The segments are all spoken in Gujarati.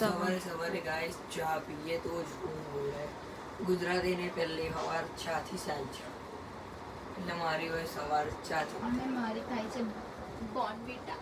સવારે સવારે ગાઈસ ચા પીએ તો જ ઊંઘ બોલે. ગુજરાતીને પહેલી સવાર ચાથી થાય છે, એટલે મારી હોય સવાર ચાથી. અને મારી થાય છે બોર્નવિટા.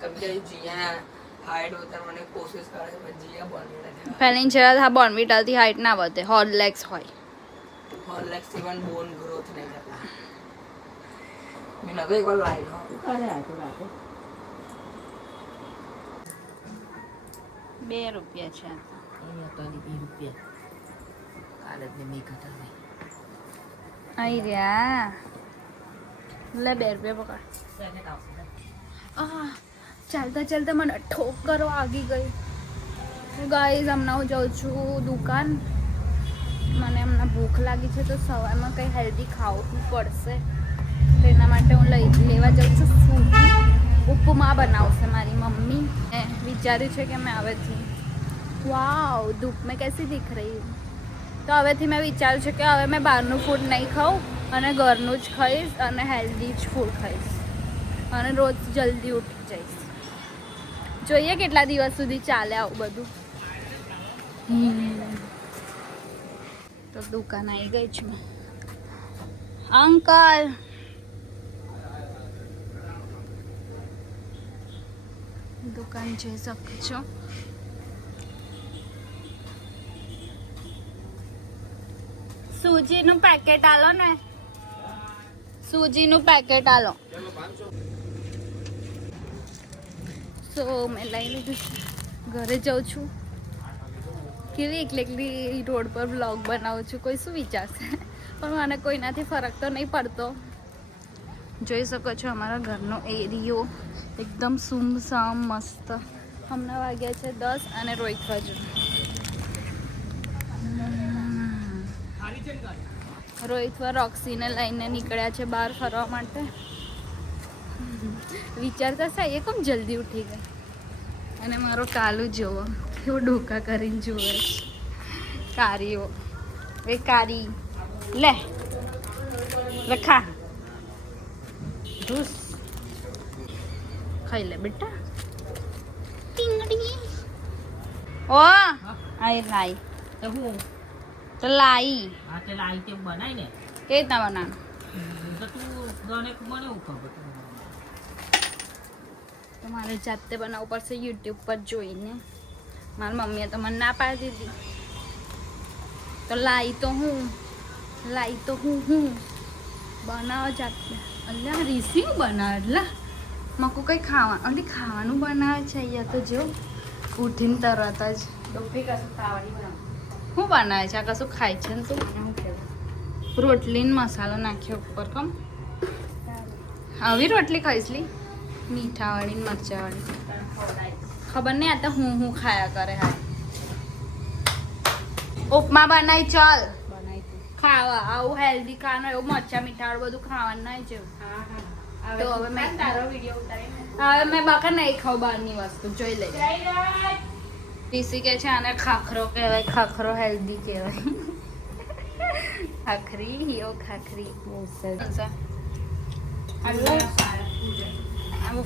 કभी જીયા હાઈટ ઉતારવાની કોશિશ કરે છે પણ જીયા બોર્નવિટા પહેલી જરા હા બોર્નવિટાથી હાઈટ ના વધે, હોર્લેક્સ હોય. હોર્લેક્સ થી પણ બોન ગ્રોથ નહીં થતા. મેં નતો એક વાર લાવ્યો અરે આટલું રાખો. 2 રૂપિયા છે. અહીંયા તો 2 રૂપિયા કાલે જ મેં ઘટાડે. આઈ રહ્યા લે 2 રૂપિયા પકડ. ચાલતા ચાલતા મને ઠોકરો આગી ગઈ. ગાઈઝ હમણાં હું જાઉં છું દુકાન. મને હમણાં ભૂખ લાગી છે તો સવારમાં કંઈ હેલ્ધી ખાવું પડશે. તો એના માટે હું લેવા જાઉં છું સૂજી. ઉપમા બનાવશે મારી મમ્મી. વિચાર્યું છે કે મેં હવેથી વાવ ધૂપ મેં કેસી દીખ રહી. તો હવેથી મેં વિચાર્યું છે કે હવે મેં બહારનું ફૂડ નહીં ખાઉં અને ઘરનું જ ખાઈશ અને હેલ્ધી જ ફૂડ ખાઈશ અને રોજ જલ્દી ઉઠી જઈશ. જોઈએ કેટલા દિવસ સુધી ચાલે આવું બધું. તો દુકાન આવી ગઈ છું. અંકલ દુકાન જઈ શકો છો. સૂજીનું પેકેટ આલો ને, સૂજીનું પેકેટ આલો. સો મેં લઈ લીધું છે. ઘરે જાઉં છું. કેવી એકલી રોડ પર વ્લોગ બનાવું છું, કોઈ શું વિચારશે? પણ મને કોઈનાથી ફરક તો નહીં પડતો. જોઈ શકો છો અમારા ઘરનો એરિયો એકદમ સુમસામ મસ્ત. હમણાં વાગ્યા છે 10 અને રોહિત હજુ. રોહિત રોક્સીને લઈને નીકળ્યા છે બહાર ફરવા માટે. વિચારતા છે એ કેમ જલ્દી ઉઠી ગઈ. અને મારો કાલુ જોવો કેવો ડોકા કરીને જુએ. કારીઓ એ કારી લે રખા ઢૂસ ખાઈ લે બેટા. ઓ આઈ લાઈ તો હું તો લાઈ આ તે લાઈ કેમ બનાય ને કે રીતના બનાવવાનું તો તું ગણે મને ખબર. તો મારે જાતે બનાવવું પડશે યુટ્યુબ પર જોઈને. મારી મમ્મીએ તો મને ના પાડી દીધી. તો લાઈ તો હું બનાવો જાતે. અલ્યા રીસી બનાવે એટલે મકુ કંઈ ખાવાનું બનાવે છે અહીંયા તો જો ઉઠીને તરત જ ડોફી કશું ખાવાની બનાવે. શું બનાવે છે આ? કશું ખાય છે ને તું? રોટલી ને મસાલો નાખ્યો ઉપર. કમ આવી રોટલી ખાઈશ લી મીઠાવાળી ને મરચાવાળી. ખબર નહીં આ તો હું ખાયા કરે. હા ઉપમા બનાવી ચાલ ખાવા. આવું હેલ્ધી ખાવાનું એવું મરચા મીઠાવાળું બધું ખાવાનું નહીં છે. તો હવે મેં બાકા નહીં ખાઉં બહારની વસ્તુ. જોઈ લે ટીસી કે છે આને ખાખરો કહેવાય. ખાખરો હેલ્ધી કહેવાય. ખાખરી યો ખાખરી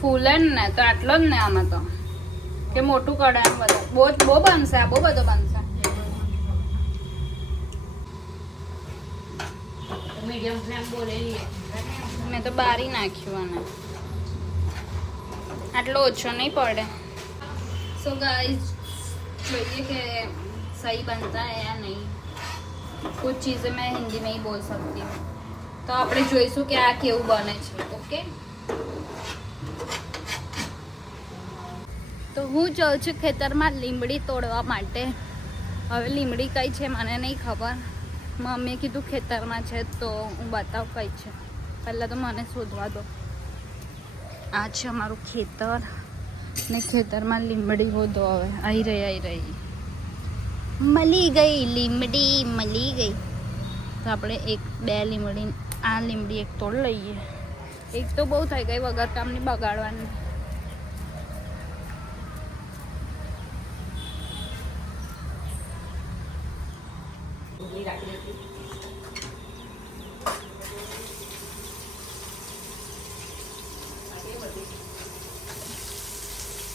ફૂલે ને તો આટલો જ ને આમાં તો કે મોટું કડાનું બધું બહુ બનશે. આ બહુ બધો બનશે. મીડિયમ ફ્લેમ બોલેલી મેં તો બારી નાખ્યું આને. આટલો ઓછો નહીં પડે. સો गाइस જોઈએ कि सही बनता है या नहीं. कुछ चीज़ें मैं हिंदी में ही बोल सकती हूँ. तो આપણે જોઈશું કે આ કેવું બને છે. ઓકે તો હું જાઉં છું ખેતરમાં લીમડી તોડવા માટે. હવે લીમડી કઈ છે મને નહીં ખબર. મમ્મીએ કીધું ખેતરમાં છે તો હું બતાવ કઈ છે. પહેલાં તો મને શોધવા દો. આ છે અમારું ખેતર ને ખેતરમાં લીમડી હોદો. હવે આવી રહી મળી ગઈ લીમડી મળી ગઈ. તો આપણે 2 લીમડી આ લીમડી એક તોડ લઈએ. એક તો બહુ થઈ ગઈ વગર કામની બગાડવાની.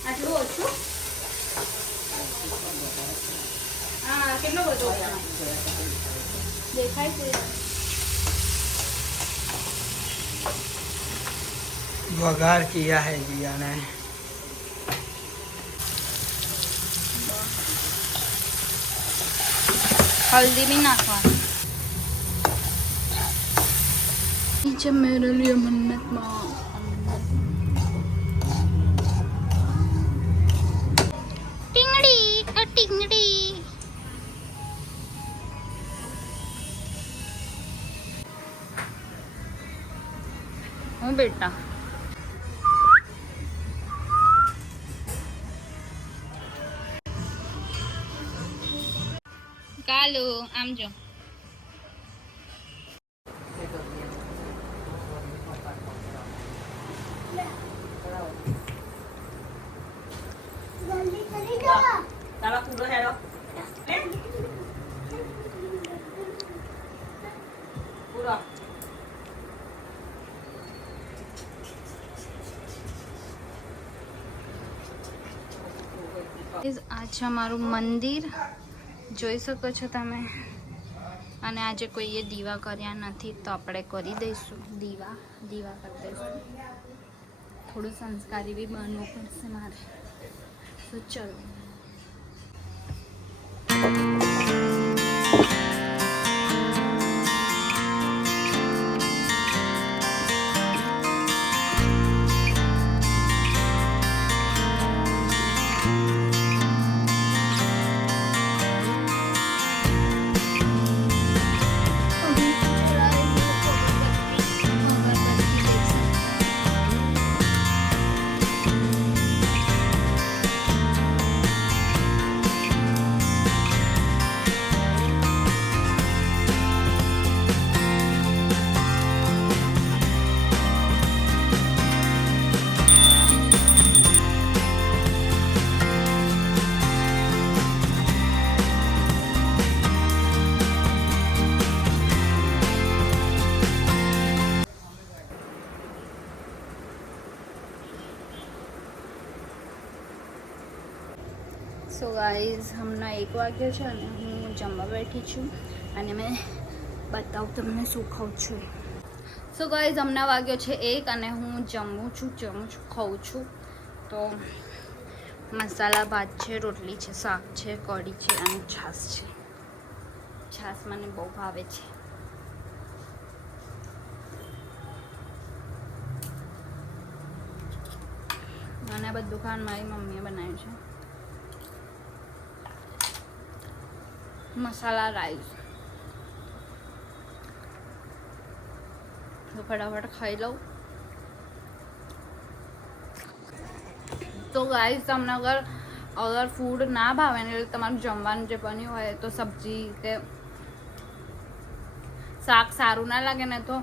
આટલું ઓછું હા કેટલો બધો દેખાય છે. वघार किया है जिया ने. हल्दी भी नाखवानी. नीचे मेरे लिए मन्नत माँ. टिंगड़ी टिंगड़ी. હું બેટા કાલુ આમ જો. તારા પૂરો હેડો પૂરો. આ છે અમારું મંદિર, જોઈ શકો છો તમે. અને આજે કોઈએ દીવા કર્યા નથી તો આપણે કરી દઈશું દીવા કરી દઈશું. થોડું સંસ્કારી બી બનવું પડશે મારે, તો ચલો. સો ગાઈઝ હમણાં 1 વાગ્યો છે અને હું જમવા બેઠી છું અને મેં બતાવું તમને શું ખાઉં છું. સો ગાઈઝ હમણાં વાગ્યો છે 1 અને હું જમું છું ખાઉં છું. તો મસાલા ભાત છે, રોટલી છે, શાક છે, કઢી છે અને છાશ છે. છાશ મને બહુ ભાવે છે. અને બધું ખાવાનું મારી મમ્મીએ બનાવ્યું છે. મસાલા રાઈસ. તો ફટાફટ ખાઈ લઉં. તો ગાઈસ તમને અગર ફૂડ ના ભાવે ને એટલે તમારું જમવાનું જે બન્યું હોય તો સબ્જી કે શાક સારું ના લાગે ને તો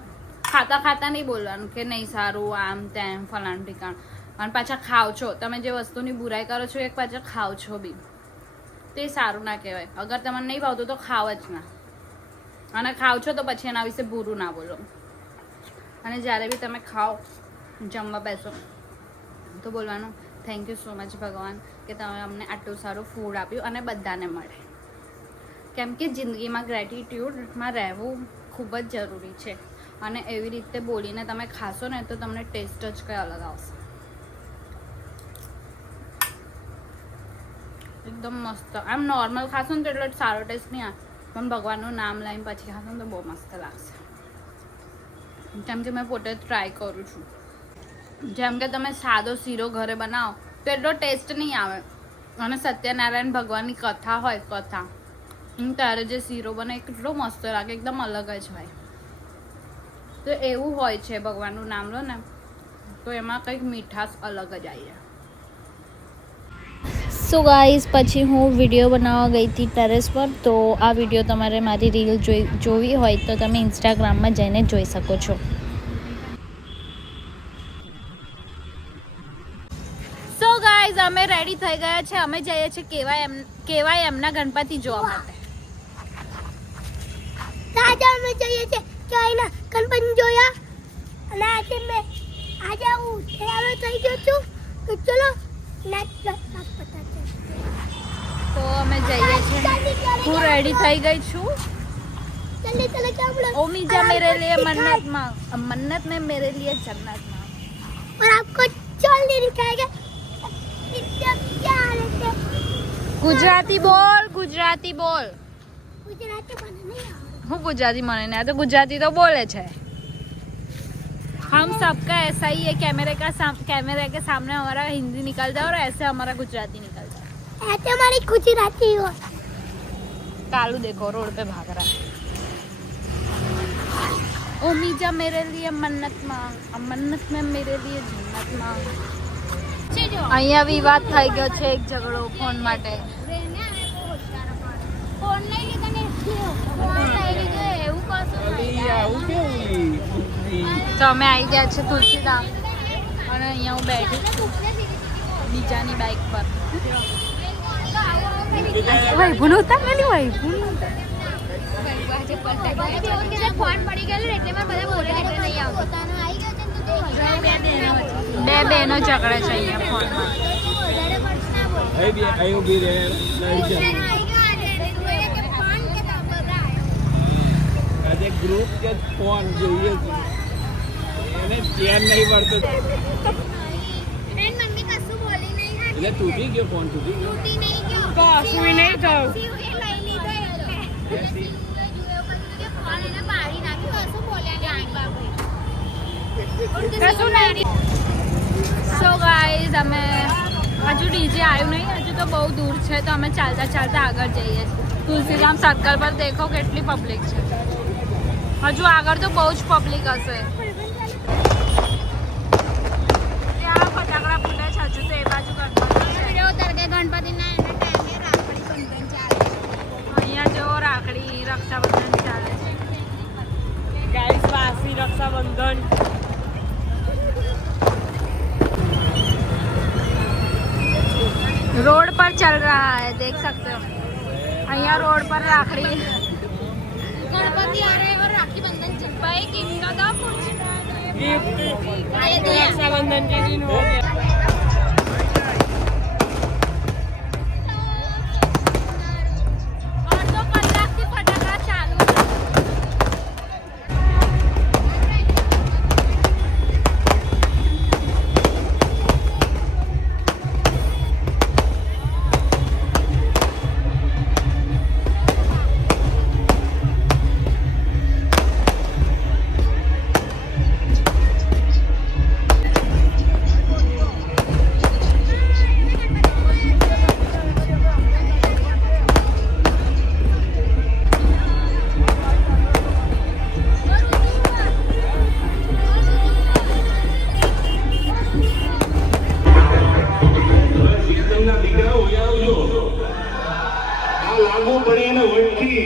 ખાતા નહીં બોલવાનું કે નહીં સારું આમ તેમ ફલાણું ઠીકાણ. અને પાછા ખાવ છો તમે, જે વસ્તુની બુરાઈ કરો છો એક પાછા ખાવ છો બી, તે સારું ના કહેવાય. અગર તમને નહીં ભાવતું તો ખાવ જ ના, અને ખાવ છો તો પછી એના વિશે બુરું ના બોલો. અને જ્યારે બી તમે ખાઓ જમવા બેસો તો બોલવાનું થેન્ક યુ સો મચ ભગવાન કે તમે અમને આટલું સારું ફૂડ આપ્યું અને બધાને મળે. કેમ કે જિંદગીમાં ગ્રેટિટ્યૂડમાં રહેવું ખૂબ જ જરૂરી છે. અને એવી રીતે બોલીને તમે ખાશો ને તો તમને ટેસ્ટ જ કંઈ અલગ આવશે. એકદમ મસ્ત. આમ નોર્મલ ખાશો ને તો એટલો સારો ટેસ્ટ નહીં આવે, પણ ભગવાનનું નામ લઈને પછી ખાશો ને તો બહુ મસ્ત લાગશે. જેમ કે મેં પોતે ટ્રાય કરું છું. જેમ કે તમે સાદો શીરો ઘરે બનાવો તો એટલો ટેસ્ટ નહીં આવે, અને સત્યનારાયણ ભગવાનની કથા હોય ત્યારે જે શીરો બને કેટલો મસ્ત લાગે, એકદમ અલગ જ હોય. તો એવું હોય છે, ભગવાનનું નામ લો ને તો એમાં કંઈક મીઠાશ અલગ જ આવી જાય. સો ગાઈઝ પછી હું વિડીયો બનાવવા ગઈ હતી ટેરેસ પર. તો આ વિડીયો તમારે મારી રીલ જોવી હોય તો તમે ઇન્સ્ટાગ્રામમાં જઈને જોઈ શકો છો. સો ગાઈઝ અમે રેડી થઈ ગયા છે. અમે જઈએ છીએ કેવાય એમના ગણપતિ જોવા માટે. આજે અમે જઈએ છીએ કેવાયના ગણપતિ જોયા, અને આજે હું તૈયાર થઈ ગયો છું. તો ચલો નાચ પતા છે. તો અમે જઈએ છીએ. હું રેડી થઈ ગઈ છું. जल्दी चले क्या हम लोग ओ मीजा मेरे लिए मन्नत मांग. अब मन्नत में मेरे लिए जन्नत मांग. और आपको जल्दी दिखाएगा इतना प्यार है ગુજરાતી બોલ, ગુજરાતી બોલ. गुजराती बना नहीं आता હું ગુજરાતી મને નહીં તો ગુજરાતી તો બોલે છે. हम सबका ऐसा ही है, कैमरे के सामने हमारा हिंदी निकलता है और ऐसे हमारा गुजराती निकलता है. ऐसे हमारी गुजराती हो कालू देखो रोड पे भाग रहा है. ओ मीजा मेरे लिए मन्नत मांग. अब मन्नत में मेरे लिए जन्नत मांग. અહીંયા વિવાદ થઈ ગયો છે, એક ઝઘડો ફોન માટે. फोन नहीं लेकर नहीं એવું કશું તો અમે આવી ગયા છે તુલસીધામ અને અહીંયા હું બેઠી છું બીજાની બાઇક પર. વૈભુને ઉતારેલી વૈભુને फोन पड़ी गया એટલે માં બધા બોલે એટલે નહીં આવતો પોતાનો આવી ગયો છે તો બે બહેનો ઝઘડે છે અહીંયા ફોનમાં. વધારે વર્ષ ના બોલ આયો બી રે લઈ જા આજે ગ્રુપ કે ફોન જોઈએ છે એને ચેન નહીં પડતો ફ્રેન્ડ મમ્મી કશું બોલી નહીં હા એટલે તૂટી ગયો ફોન તૂટી ગયો તૂટી નહીં ગયો કશું નહીં થયું. એ લઈ લીધો એટલે ફોન એને પાડી નાખ્યો કશું બોલ્યા નહીં બાપુ કશું નહીં. સો ગાઈઝ અમે હજુ ડીજે આવ્યું નહીં, હજુ તો બહુ દૂર છે તો અમે ચાલતા ચાલતા આગળ જઈએ છીએ. તુલસીધામ સર્કલ પર દેખો કેટલી પબ્લિક છે. હજુ આગળ તો બહુ જ પબ્લિક હશે. ત્યાં ફટાકડા ફૂટે છે હજુ તો એ બાજુ ગણપતિ છે. ઉતર કે ગણપતિના એના ટાઈમે રાખડી બંધન ચાલે અહીંયા જો રાખડી રક્ષાબંધન ચાલે છે. ગાઈસ વાસી રક્ષાબંધન. रोड पर चल रहा है, देख सकते हो. અહીંયા रोड पर રાખડી गणपति आ रहे हैं और राखी बंधन चल भाई गिफ्ट का दो कुछ. रक्षाबंधन के दिन हो गया. અડધો કલાકથી ફટાકડા ચાલુ છે. લાગુ પડી એને વટકી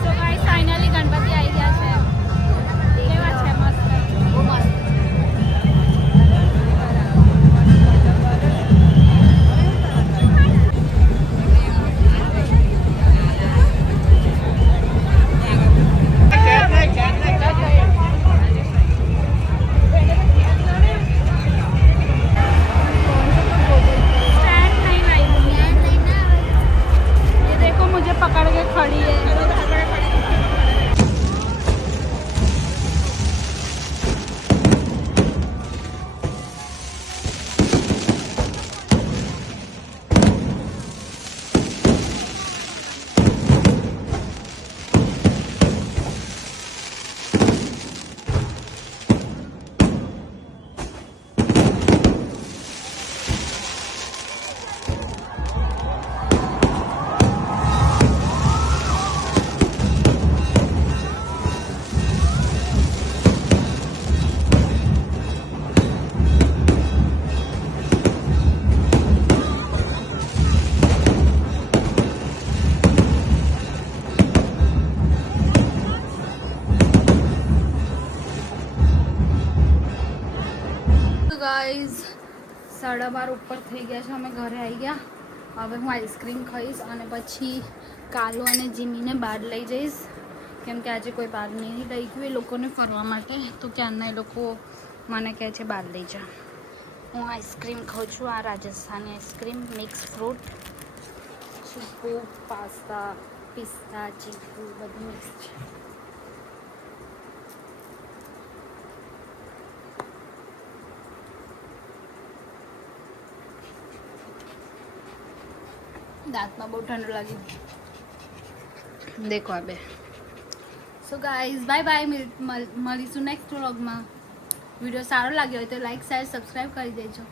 So guys, finally ગણપતિ આવી ગયા છે. કેવા છે? મસ્ત. બહુ મસ્ત. ગાઈઝ 12:30 ઉપર થઈ ગયા છે, અમે ઘરે આવી ગયા. હવે હું આઈસ્ક્રીમ ખાઈશ અને પછી કાલુ અને જીમીને બહાર લઈ જઈશ, કેમ કે આજે કોઈ બહાર નહીં લઈ ગયું એ લોકોને ફરવા માટે. તો ક્યારના એ લોકો મને કહે છે બહાર લઈ જા. હું આઈસ્ક્રીમ ખાઉં છું, આ રાજસ્થાની આઈસ્ક્રીમ મિક્સ ફ્રૂટ, ચીકુ, પાસ્તા, પિસ્તા, ચીકુ બધું મિક્સ છે. દાંતમાં બહુ ઠંડુ લાગ્યું. દેખો આ બે. સો ગાઈઝ બાય બાય, મળીશું નેક્સ્ટ વ્લોગમાં. વિડીયો સારો લાગ્યો હોય તો લાઈક શેર સબસ્ક્રાઈબ કરી દેજો.